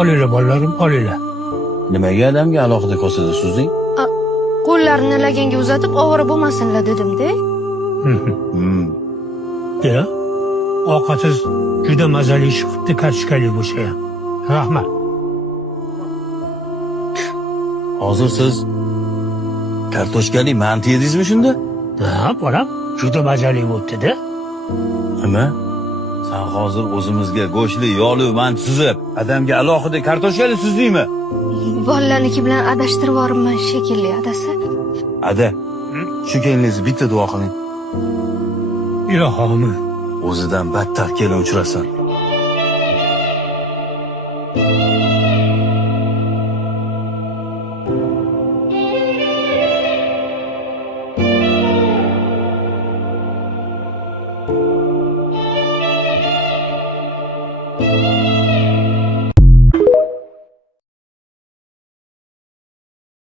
Olinglar bolalarim, olinglar. Nimaga adamga alohida kosada suzding? Qo'llarini laganga uzatib ovora bo'lmasinlar dedim-da. Ya, ovqatsiz juda mazali chiqibdi, kartoshkali bo'lsa ham. Rahmat. Hozir siz kartoshkali manti yedingizmi shunda? Ha, bolam, juda mazali bo'libdi-da. Nima? Sen hozir o'zimizga go'shtli, yog'li manti suzib, adamga alohida kartoshkali suzdingmi? Bolalarniki bilan adashtirib yuboribman shekilli adasi. Ada, shu keliningizni bitta duo qiling. Ilohim. O'zidan battar kelin uchrasin.